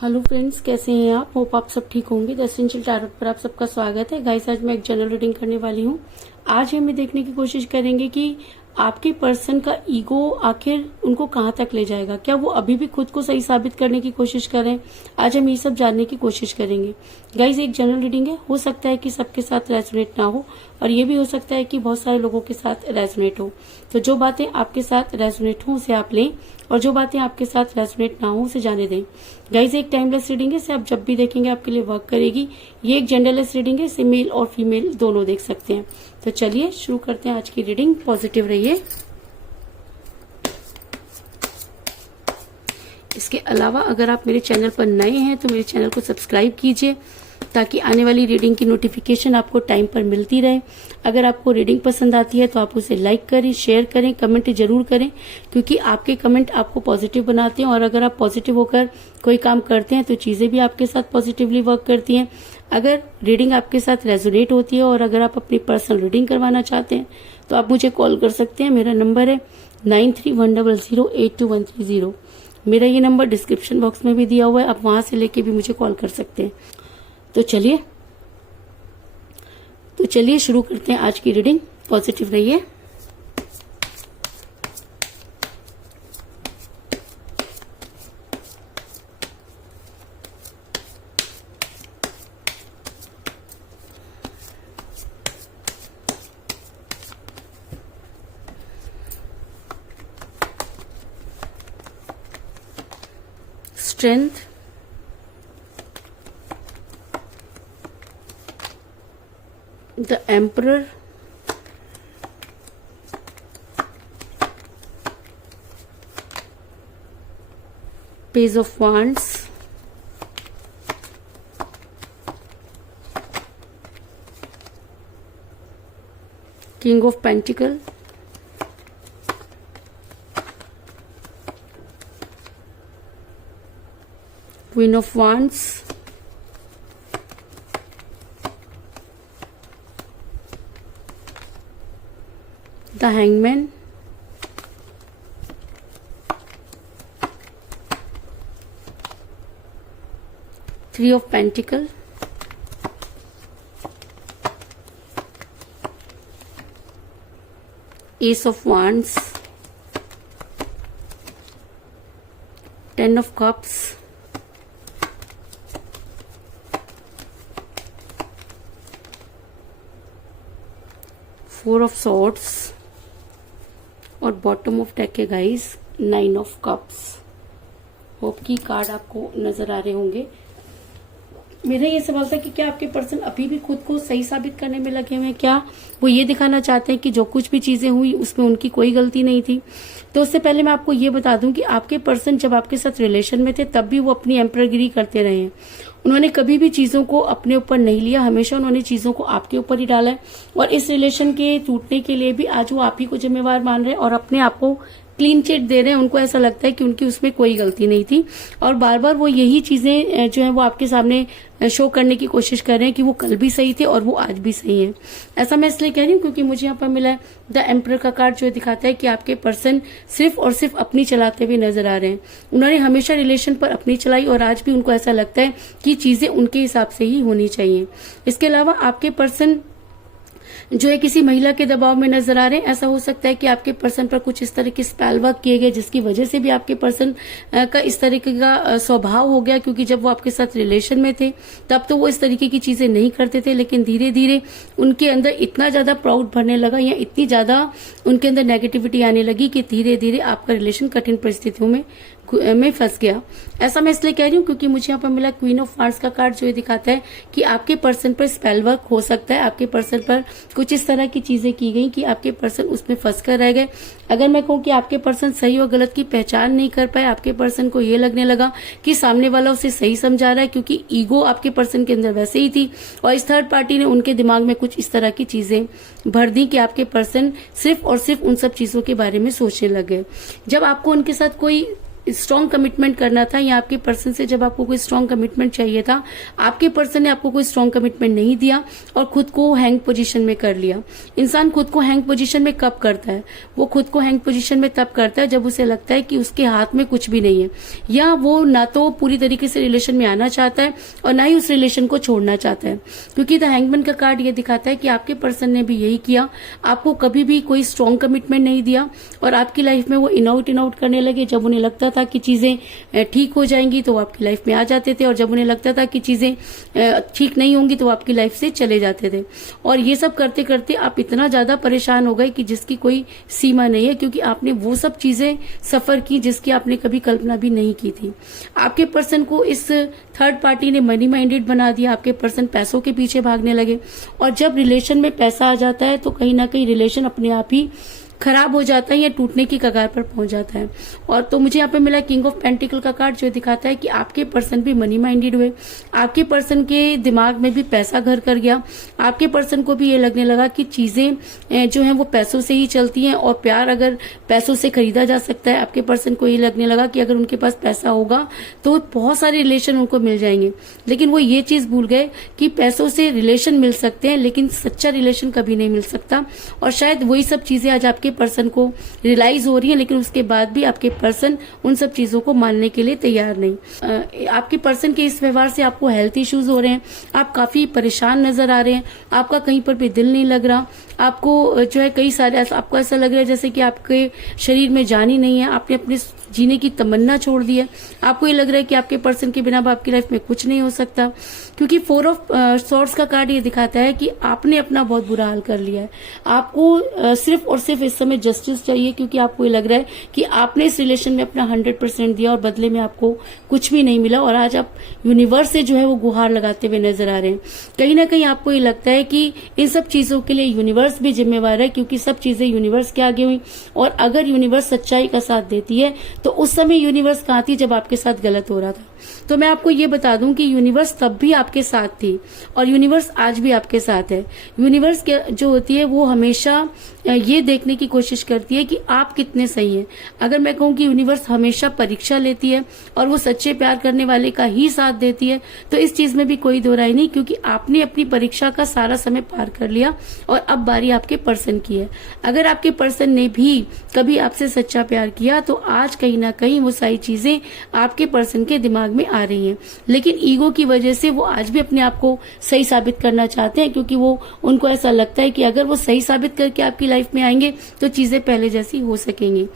Hello friends, कैसे हैं आप? होप आप सब ठीक होंगे। द एसेंशियल टैरोट पर आप सबका स्वागत है। गाइस, आज मैं एक जनरल रीडिंग करने वाली हूँ। आज हम ये देखने की कोशिश करेंगे कि आपके पर्सन का ईगो आखिर उनको कहाँ तक ले जाएगा। क्या वो अभी भी खुद को सही साबित करने की कोशिश करें? आज हम ये सब जानने की कोशिश करेंगे। गाइस, एक जनरल रीडिंग है, हो सकता है कि सबके साथ रेजोनेट ना हो और ये भी हो सकता है कि बहुत सारे लोगों के साथ रेजोनेट हो। तो जो बातें आपके साथ रेजोनेट हो उसे आप लें और जो बातें आपके साथ रेजोनेट ना हो उसे जाने दें। गाइस, एक टाइमलेस रीडिंग है, इसे आप जब भी देखेंगे आपके लिए वर्क करेगी। ये एक जेंडरलेस रीडिंग है, इसे मेल और फीमेल दोनों देख सकते हैं। तो चलिए शुरू करते हैं आज की रीडिंग। पॉजिटिव रहिए। इसके अलावा अगर आप मेरे चैनल पर नए हैं तो मेरे चैनल को सब्सक्राइब कीजिए ताकि आने वाली रीडिंग की नोटिफिकेशन आपको टाइम पर मिलती रहे। अगर आपको रीडिंग पसंद आती है तो आप उसे लाइक करें, शेयर करें, कमेंट जरूर करें, क्योंकि आपके कमेंट आपको पॉजिटिव बनाते हैं और अगर आप पॉजिटिव होकर कोई काम करते हैं तो चीजें भी आपके साथ पॉजिटिवली वर्क करती हैं। अगर रीडिंग आपके साथ रेजोनेट होती है और अगर आप अपनी पर्सनल रीडिंग करवाना चाहते हैं तो आप मुझे कॉल कर सकते हैं। मेरा नंबर है 9310082130। मेरा ये नंबर डिस्क्रिप्शन बॉक्स में भी दिया हुआ है, आप वहां से लेके भी मुझे कॉल कर सकते हैं। तो चलिए शुरू करते हैं आज की रीडिंग। पॉजिटिव रहिए। Strength, the Emperor, Page of Wands, King of Pentacle, Queen of Wands, the Hangman, Three of Pentacle, Ace of Wands, Ten of Cups, Four of Swords और बॉटम ऑफ डेक है guys 9 of cups. Hope की card आपको नजर आ रहे होंगे। मेरा ये सवाल था कि क्या आपके पर्सन अभी भी खुद को सही साबित करने में लगे हुए हैं? क्या वो ये दिखाना चाहते हैं कि जो कुछ भी चीजें हुई उसमें उनकी कोई गलती नहीं थी? तो उससे पहले मैं आपको ये बता दूं कि आपके पर्सन जब आपके साथ रिलेशन में थे तब भी वो अपनी एम्परगिरी करते रहे हैं। उन्होंने कभी भी चीजों को अपने ऊपर नहीं लिया, हमेशा उन्होंने चीजों को आपके ऊपर ही डाला है और इस रिलेशन के टूटने के लिए भी आज वो आप ही को जिम्मेवार मान रहे हैं और अपने आप को क्लीन चिट दे रहे हैं। उनको ऐसा लगता है कि उनकी उसमें कोई गलती नहीं थी और बार बार वो यही चीजें जो है वो आपके सामने शो करने की कोशिश कर रहे हैं कि वो कल भी सही थे और वो आज भी सही है। ऐसा मैं इसलिए कह रही हूँ क्योंकि मुझे यहाँ पर मिला है द एम्परर का कार्ड, जो दिखाता है कि आपके पर्सन सिर्फ और सिर्फ अपनी चलाते हुए नजर आ रहे हैं। उन्होंने हमेशा रिलेशन पर अपनी चलाई और आज भी उनको ऐसा लगता है कि चीजें उनके हिसाब से ही होनी चाहिए। इसके अलावा आपके पर्सन जो है किसी महिला के दबाव में नजर आ रहे हैं। ऐसा हो सकता है कि आपके पर्सन पर कुछ इस तरह के स्पेल वर्क किए गए जिसकी वजह से भी आपके पर्सन का इस तरीके का स्वभाव हो गया, क्योंकि जब वो आपके साथ रिलेशन में थे तब तो वो इस तरीके की चीजें नहीं करते थे, लेकिन धीरे धीरे उनके अंदर इतना ज्यादा प्राउड भरने लगा या इतनी ज्यादा उनके अंदर नेगेटिविटी आने लगी कि धीरे धीरे आपका रिलेशन कठिन परिस्थितियों में फंस गया। ऐसा मैं इसलिए कह रही हूँ क्योंकि मुझे यहाँ पर मिला क्वीन ऑफ वांड्स का कार्ड, जो ये दिखाता है कि आपके पर्सन पर स्पेल वर्क हो सकता है। आपके पर्सन पर कुछ इस तरह की चीजें की गई कि आपके पर्सन उसमें फंस कर रह गए। अगर मैं कहूँ कि आपके पर्सन सही और गलत की पहचान नहीं कर पाए, आपके पर्सन को ये लगने लगा कि सामने वाला उसे सही समझा रहा है, क्योंकि ईगो आपके पर्सन के अंदर वैसे ही थी और इस थर्ड पार्टी ने उनके दिमाग में कुछ इस तरह की चीजें भर दी कि आपके पर्सन सिर्फ और सिर्फ उन सब चीजों के बारे में सोचने लगे। जब आपको उनके साथ कोई स्ट्रॉन्ग कमिटमेंट करना था, या आपके पर्सन से जब आपको कोई स्ट्रॉन्ग कमिटमेंट चाहिए था, आपके पर्सन ने आपको कोई स्ट्रॉन्ग कमिटमेंट नहीं दिया और खुद को हैंग पोजीशन में कर लिया। इंसान खुद को हैंग पोजीशन में कब करता है? वो खुद को हैंग पोजीशन में तब करता है जब उसे लगता है कि उसके हाथ में कुछ भी नहीं है, या वो ना तो पूरी तरीके से रिलेशन में आना चाहता है और ना ही उस रिलेशन को छोड़ना चाहता है। क्योंकि द हैंगमैन का कार्ड ये दिखाता है कि आपके पर्सन ने भी यही किया, आपको कभी भी कोई स्ट्रॉन्ग कमिटमेंट नहीं दिया और आपकी लाइफ में वो इन आउट करने लगे। जब उन्हें लगता था कि चीजें ठीक हो जाएंगी तो वो आपकी लाइफ में आ जाते थे, और जब उन्हें लगता था कि चीजें ठीक नहीं होंगी तो वो आपकी लाइफ से चले जाते थे। और ये सब करते करते आप इतना ज्यादा परेशान हो गए कि जिसकी कोई सीमा नहीं है, क्योंकि आपने वो सब चीजें सफर की जिसकी आपने कभी कल्पना भी नहीं की थी। आपके पर्सन को इस थर्ड पार्टी ने मनी माइंडेड बना दिया। आपके पर्सन पैसों के पीछे भागने लगे, और जब रिलेशन में पैसा आ जाता है तो कहीं ना कहीं रिलेशन अपने आप ही खराब हो जाता है या टूटने की कगार पर पहुंच जाता है। और तो मुझे यहाँ पे मिला किंग ऑफ पेंटिकल का कार्ड, जो दिखाता है कि आपके पर्सन भी मनी माइंडेड हुए, आपके पर्सन के दिमाग में भी पैसा घर कर गया। आपके पर्सन को भी ये लगने लगा कि चीजें जो हैं वो पैसों से ही चलती हैं, और प्यार अगर पैसों से खरीदा जा सकता है। आपके पर्सन को ये लगने लगा कि अगर उनके पास पैसा होगा तो बहुत सारे रिलेशन उनको मिल जाएंगे, लेकिन वो ये चीज भूल गए कि पैसों से रिलेशन मिल सकते हैं लेकिन सच्चा रिलेशन कभी नहीं मिल सकता। और शायद वही सब चीजें आज आपके पर्सन को रियलाइज हो रही है, लेकिन उसके बाद भी आपके पर्सन उन सब चीजों को मानने के लिए तैयार नहीं। आपके पर्सन के इस व्यवहार से आपको हेल्थ इश्यूज हो रहे हैं, आप काफी परेशान नजर आ रहे हैं, आपका कहीं पर भी दिल नहीं लग रहा, आपको जो है कई सारे आपको ऐसा लग रहा है जैसे कि आपके शरीर में जान ही नहीं है, आपने अपने जीने की तमन्ना छोड़ दी है। आपको ये लग रहा है कि आपके पर्सन के बिना आपकी लाइफ में कुछ नहीं हो सकता, क्योंकि 4 ऑफ सॉर्ड्स का कार्ड ये दिखाता है कि आपने अपना बहुत बुरा हाल कर लिया है। आपको सिर्फ और सिर्फ इस समय जस्टिस चाहिए, क्योंकि आपको ये लग रहा है कि आपने इस रिलेशन में अपना 100% दिया और बदले में आपको कुछ भी नहीं मिला, और आज आप यूनिवर्स से जो है वो गुहार लगाते हुए नजर आ रहे हैं। कहीं ना कहीं आपको ये लगता है कि इन सब चीजों के लिए यूनिवर्स भी जिम्मेवार है, क्योंकि सब चीजें यूनिवर्स के आगे हुई, और अगर यूनिवर्स सच्चाई का साथ देती है तो उस समय यूनिवर्स कहाँ थी जब आपके साथ गलत हो रहा था। तो मैं आपको ये बता दूं कि यूनिवर्स तब भी आपके साथ थी और यूनिवर्स आज भी आपके साथ है। यूनिवर्स जो होती है वो हमेशा ये देखने की कोशिश करती है कि आप कितने सही हैं। अगर मैं कहूँ कि यूनिवर्स हमेशा परीक्षा लेती है और वो सच्चे प्यार करने वाले का ही साथ देती है, तो इस चीज में भी कोई दो राय नहीं, क्योंकि आपने अपनी परीक्षा का सारा समय पार कर लिया और अब बारी आपके पर्सन की है। अगर आपके पर्सन ने भी कभी आपसे सच्चा प्यार किया तो आज कहीं ना कहीं वो सारी चीजें आपके पर्सन के दिमाग में आ रही हैं, लेकिन ईगो की वजह से वो आज भी अपने आप को सही साबित करना चाहते हैं, क्योंकि वो उनको ऐसा लगता है कि अगर वो सही साबित करके आपकी लाइफ में आएंगे तो चीजें पहले जैसी हो सकेंगी।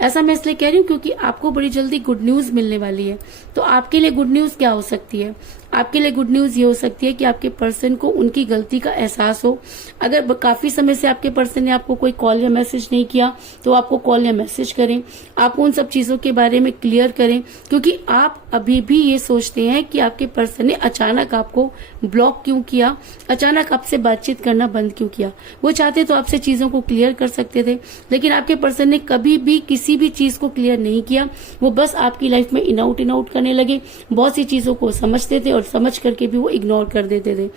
ऐसा मैं इसलिए कह रही हूँ क्योंकि आपको बड़ी जल्दी गुड न्यूज मिलने वाली है। तो आपके लिए गुड न्यूज क्या हो सकती है? आपके लिए गुड न्यूज ये हो सकती है कि आपके पर्सन को उनकी गलती का एहसास हो। अगर काफी समय से आपके पर्सन ने आपको कोई कॉल या मैसेज नहीं किया तो आपको कॉल या मैसेज करें, आप उन सब चीजों के बारे में क्लियर करें, क्योंकि आप अभी भी ये सोचते हैं कि आपके पर्सन ने अचानक आपको ब्लॉक क्यों किया, अचानक आपसे बातचीत करना बंद क्यों किया। वो चाहते तो आपसे चीजों को क्लियर कर सकते थे, लेकिन आपके पर्सन ने कभी भी किसी भी चीज को क्लियर नहीं किया। वो बस आपकी लाइफ में इन आउट करने लगे, बहुत सी चीजों को समझते थे और समझ करके भी वो इग्नोर कर देते थे।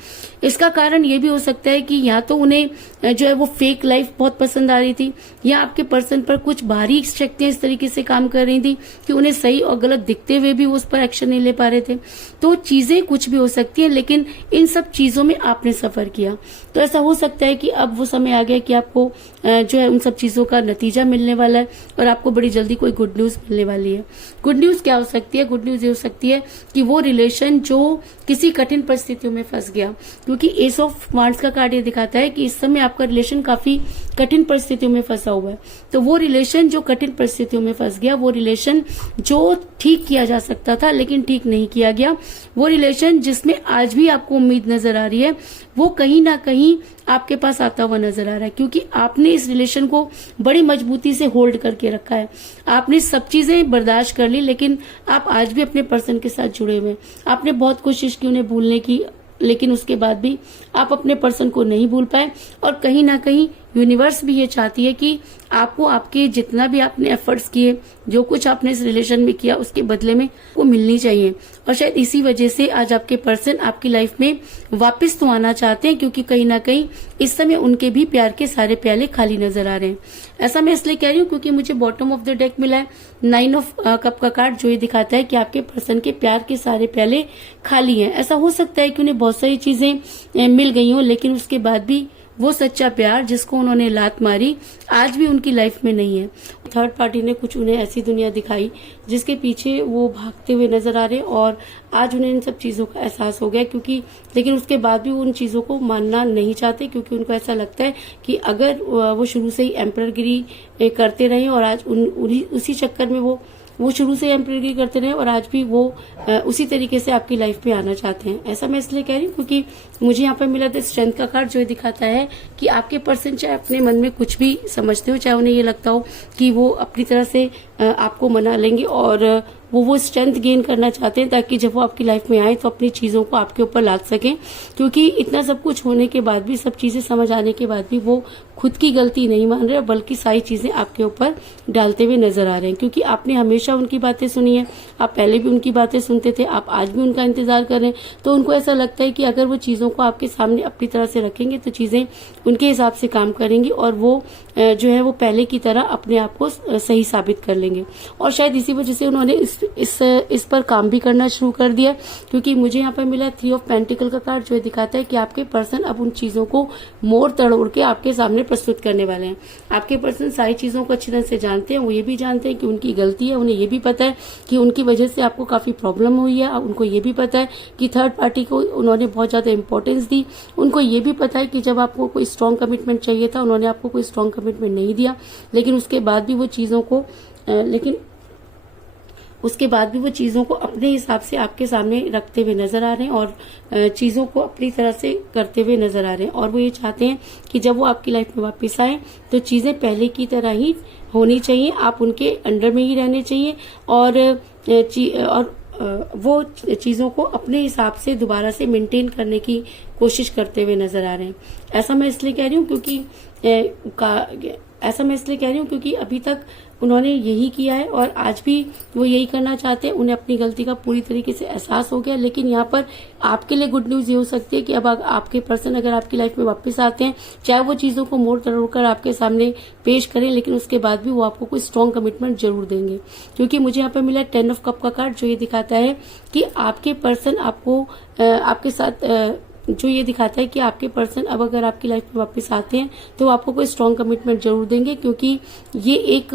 इसका कारण ये भी हो सकता है कि या तो उन्हें जो है वो फेक लाइफ बहुत पसंद आ रही थी, या आपके पर्सन पर कुछ बाहरी शक्तियां इस तरीके से काम कर रही थी कि उन्हें सही और गलत दिखते हुए भी वो उस पर एक्शन नहीं ले पा रहे थे। तो चीजें कुछ भी हो सकती हैं, लेकिन इन सब चीजों में आपने सफर किया। तो ऐसा हो सकता है कि अब वो समय आ गया कि आपको जो है उन सब चीजों का नतीजा मिलने वाला है और आपको बड़ी जल्दी कोई गुड न्यूज मिलने वाली है। गुड न्यूज क्या हो सकती है? गुड न्यूज ये हो सकती है कि वो रिलेशन जो किसी कठिन परिस्थितियों में फंस गया, क्योंकि एस ऑफ वांड्स का कार्ड ये दिखाता है कि इस समय आपका रिलेशन काफी कठिन परिस्थितियों में फंसा हुआ है। तो वो रिलेशन जो कठिन परिस्थितियों में फंस गया, वो रिलेशन जो ठीक किया जा सकता था लेकिन ठीक नहीं किया गया, वो रिलेशन जिसमें आज भी आपको उम्मीद नजर आ रही है, वो कहीं ना कहीं आपके पास आता हुआ नजर आ रहा है, क्योंकि आपने इस रिलेशन को बड़ी मजबूती से होल्ड करके रखा है। आपने सब चीजें बर्दाश्त कर ली, लेकिन आप आज भी अपने पर्सन के साथ जुड़े हुए हैं। आपने बहुत कोशिश की उन्हें भूलने की, लेकिन उसके बाद भी आप अपने पर्सन को नहीं भूल पाए। और कहीं ना कहीं यूनिवर्स भी ये चाहती है कि आपको आपके जितना भी आपने एफर्ट्स किए, जो कुछ आपने इस रिलेशन में किया उसके बदले में वो मिलनी चाहिए। और शायद इसी वजह से आज आपके पर्सन आपकी लाइफ में वापस तो आना चाहते हैं, क्योंकि कहीं ना कहीं इस समय उनके भी प्यार के सारे प्याले खाली नजर आ रहे हैं। ऐसा मैं इसलिए कह रही हूँ क्योंकि मुझे बॉटम ऑफ द डेक मिला है 9 ऑफ कप का कार्ड, जो ये दिखाता है कि आपके पर्सन के प्यार के सारे प्याले खाली हैं। ऐसा हो सकता है कि उन्हें बहुत सारी चीजें मिल गई हों, लेकिन उसके बाद भी वो सच्चा प्यार जिसको उन्होंने लात मारी आज भी उनकी लाइफ में नहीं है। थर्ड पार्टी ने कुछ उन्हें ऐसी दुनिया दिखाई जिसके पीछे वो भागते हुए नजर आ रहे हैं, और आज उन्हें इन सब चीजों का एहसास हो गया, क्योंकि लेकिन उसके बाद भी वो उन चीजों को मानना नहीं चाहते, क्योंकि उनको ऐसा लगता है कि अगर वो शुरू से ही एम्पररगिरी करते रहे और आज उसी चक्कर में वो शुरू से एम्पररगिरी करते रहे और आज भी वो उसी तरीके से आपकी लाइफ में आना चाहते हैं। ऐसा मैं इसलिए कह रही हूँ क्योंकि मुझे यहाँ पर मिला था स्ट्रेंथ का कार्ड, जो दिखाता है कि आपके पर्सन चाहे अपने मन में कुछ भी समझते हो, चाहे उन्हें ये लगता हो कि वो अपनी तरह से आपको मना लेंगे, और वो स्ट्रेंथ गेन करना चाहते हैं ताकि जब वो आपकी लाइफ में आए तो अपनी चीजों को आपके ऊपर लाद सकें। क्योंकि इतना सब कुछ होने के बाद भी, सब चीजें समझ आने के बाद भी वो खुद की गलती नहीं मान रहे, बल्कि सारी चीजें आपके ऊपर डालते हुए नजर आ रहे हैं। क्योंकि आपने हमेशा उनकी बातें सुनी है, आप पहले भी उनकी बातें सुनते थे, आप आज भी उनका इंतजार कर रहे हैं, तो उनको ऐसा लगता है कि अगर वो चीजों को आपके सामने अपनी तरह से रखेंगे तो चीजें उनके हिसाब से काम करेंगी, और वो जो है वो पहले की तरह अपने आप को सही साबित कर लेंगे। और शायद इसी वजह से उन्होंने इस पर काम भी करना शुरू कर दिया, क्योंकि मुझे यहाँ पर मिला 3 ऑफ पेंटिकल का कार्ड, जो दिखाता है कि आपके पर्सन अब उन चीजों को मोड़ तड़ोड़ के आपके सामने प्रस्तुत करने वाले हैं। आपके पर्सन सारी चीजों को अच्छी तरह से जानते हैं, वो ये भी जानते हैं कि उनकी गलती है, उन्हें ये भी पता है कि उनकी वजह से आपको काफी प्रॉब्लम हुई है, उनको ये भी पता है कि थर्ड पार्टी को उन्होंने बहुत ज्यादा इंपॉर्टेंस दी, उनको ये भी पता है कि जब आपको कोई स्ट्रांग कमिटमेंट चाहिए था उन्होंने आपको कोई स्ट्रांग कमिटमेंट नहीं दिया, लेकिन उसके बाद भी वो चीजों को अपने हिसाब से आपके सामने रखते हुए नजर आ रहे हैं, और चीजों को अपनी तरह से करते हुए नजर आ रहे हैं। और वो ये चाहते हैं कि जब वो आपकी लाइफ में वापस आए तो चीजें पहले की तरह ही होनी चाहिए, आप उनके अंडर में ही रहने चाहिए, और वो चीजों को अपने हिसाब से दोबारा से मेंटेन करने की कोशिश करते हुए नजर आ रहे हैं। ऐसा मैं इसलिए कह रही हूँ क्योंकि अभी तक उन्होंने यही किया है और आज भी वो यही करना चाहते हैं। उन्हें अपनी गलती का पूरी तरीके से एहसास हो गया, लेकिन यहाँ पर आपके लिए गुड न्यूज ये हो सकती है कि अब आपके पर्सन अगर आपकी लाइफ में वापस आते हैं, चाहे वो चीजों को मोड़ तोड़ कर आपके सामने पेश करें, लेकिन उसके बाद भी वो आपको कोई स्ट्रॉन्ग कमिटमेंट जरूर देंगे। क्योंकि मुझे यहाँ पर मिला 10 ऑफ कप का कार्ड, जो ये दिखाता है कि आपके पर्सन आपको आपके साथ जो ये दिखाता है कि आपके पर्सन अब अगर आपकी लाइफ में वापस आते हैं तो आपको कोई स्ट्रॉन्ग कमिटमेंट जरूर देंगे, क्योंकि ये एक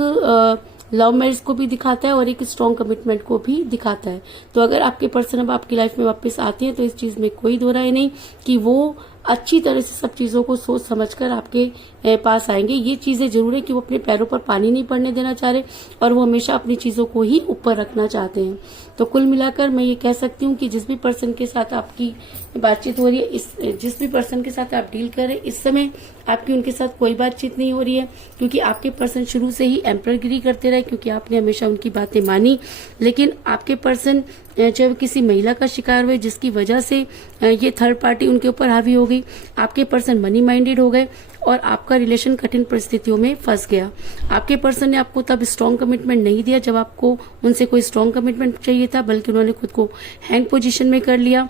लव मैरिज को भी दिखाता है और एक स्ट्रॉन्ग कमिटमेंट को भी दिखाता है। तो अगर आपके पर्सन अब आपकी लाइफ में वापस आते हैं तो इस चीज में कोई दो राय नहीं कि वो अच्छी तरह से सब चीजों को सोच समझकर आपके पास आएंगे। ये चीजें जरूर है कि वो अपने पैरों पर पानी नहीं पड़ने देना चाह रहे और वो हमेशा अपनी चीजों को ही ऊपर रखना चाहते हैं। तो कुल मिलाकर मैं ये कह सकती हूँ कि जिस भी पर्सन के साथ आपकी बातचीत हो रही है, जिस भी पर्सन के साथ आप डील कर रहे हैं, इस समय आपकी उनके साथ कोई बातचीत नहीं हो रही है, क्योंकि आपके पर्सन शुरू से ही एम्पररगिरी करते रहे, क्योंकि आपने हमेशा उनकी बातें मानी। लेकिन आपके पर्सन चाहे किसी महिला का शिकार हुए जिसकी वजह से ये थर्ड पार्टी उनके ऊपर हावी हो गई, आपके पर्सन मनी माइंडेड हो गए और आपका रिलेशन कठिन परिस्थितियों में फंस गया। आपके पर्सन ने आपको तब स्ट्रॉन्ग कमिटमेंट नहीं दिया जब आपको उनसे कोई स्ट्रॉन्ग कमिटमेंट चाहिए था, बल्कि उन्होंने खुद को हैंग पोजीशन में कर लिया।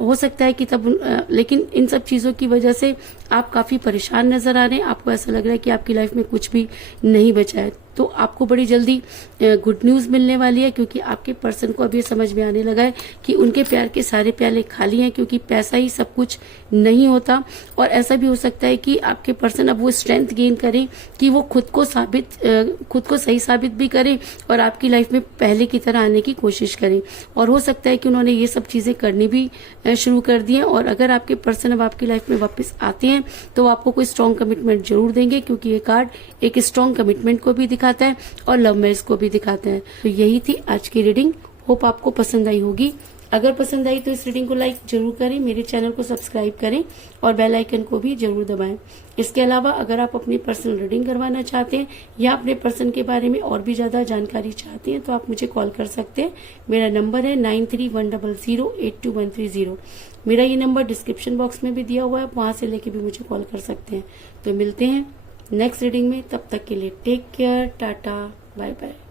हो सकता है कि तब लेकिन इन सब चीजों की वजह से आप काफी परेशान नजर आ रहे हैं। आपको ऐसा लग रहा है कि आपकी लाइफ में कुछ भी नहीं बचा है। तो आपको बड़ी जल्दी गुड न्यूज मिलने वाली है, क्योंकि आपके पर्सन को अब ये समझ में आने लगा है कि उनके प्यार के सारे प्याले खाली हैं, क्योंकि पैसा ही सब कुछ नहीं होता। और ऐसा भी हो सकता है कि आपके पर्सन अब वो स्ट्रेंथ गेन करें कि वो खुद को सही साबित भी करें और आपकी लाइफ में पहले की तरह आने की कोशिश करें। और हो सकता है कि उन्होंने ये सब चीजें करनी भी शुरू कर दी हैं। और अगर आपके पर्सन अब आपकी लाइफ में वापस आते हैं तो आपको कोई स्ट्रॉन्ग कमिटमेंट जरूर देंगे, क्योंकि ये कार्ड एक स्ट्रॉन्ग कमिटमेंट को भी दिखाता है और लव मैरिज को भी दिखाता है। तो यही थी आज की रीडिंग। होप आपको पसंद आई होगी। अगर पसंद आई तो इस रीडिंग को लाइक जरूर करें, मेरे चैनल को सब्सक्राइब करें और बेल आइकन को भी जरूर दबाएं। इसके अलावा अगर आप अपनी पर्सनल रीडिंग करवाना चाहते हैं या अपने पर्सन के बारे में और भी ज्यादा जानकारी चाहते हैं तो आप मुझे कॉल कर सकते हैं। मेरा नंबर है 9310082130। मेरा ये नंबर डिस्क्रिप्शन बॉक्स में भी दिया हुआ है, वहां से लेके भी मुझे कॉल कर सकते हैं। तो मिलते हैं नेक्स्ट रीडिंग में, तब तक के लिए take care, tata, bye bye.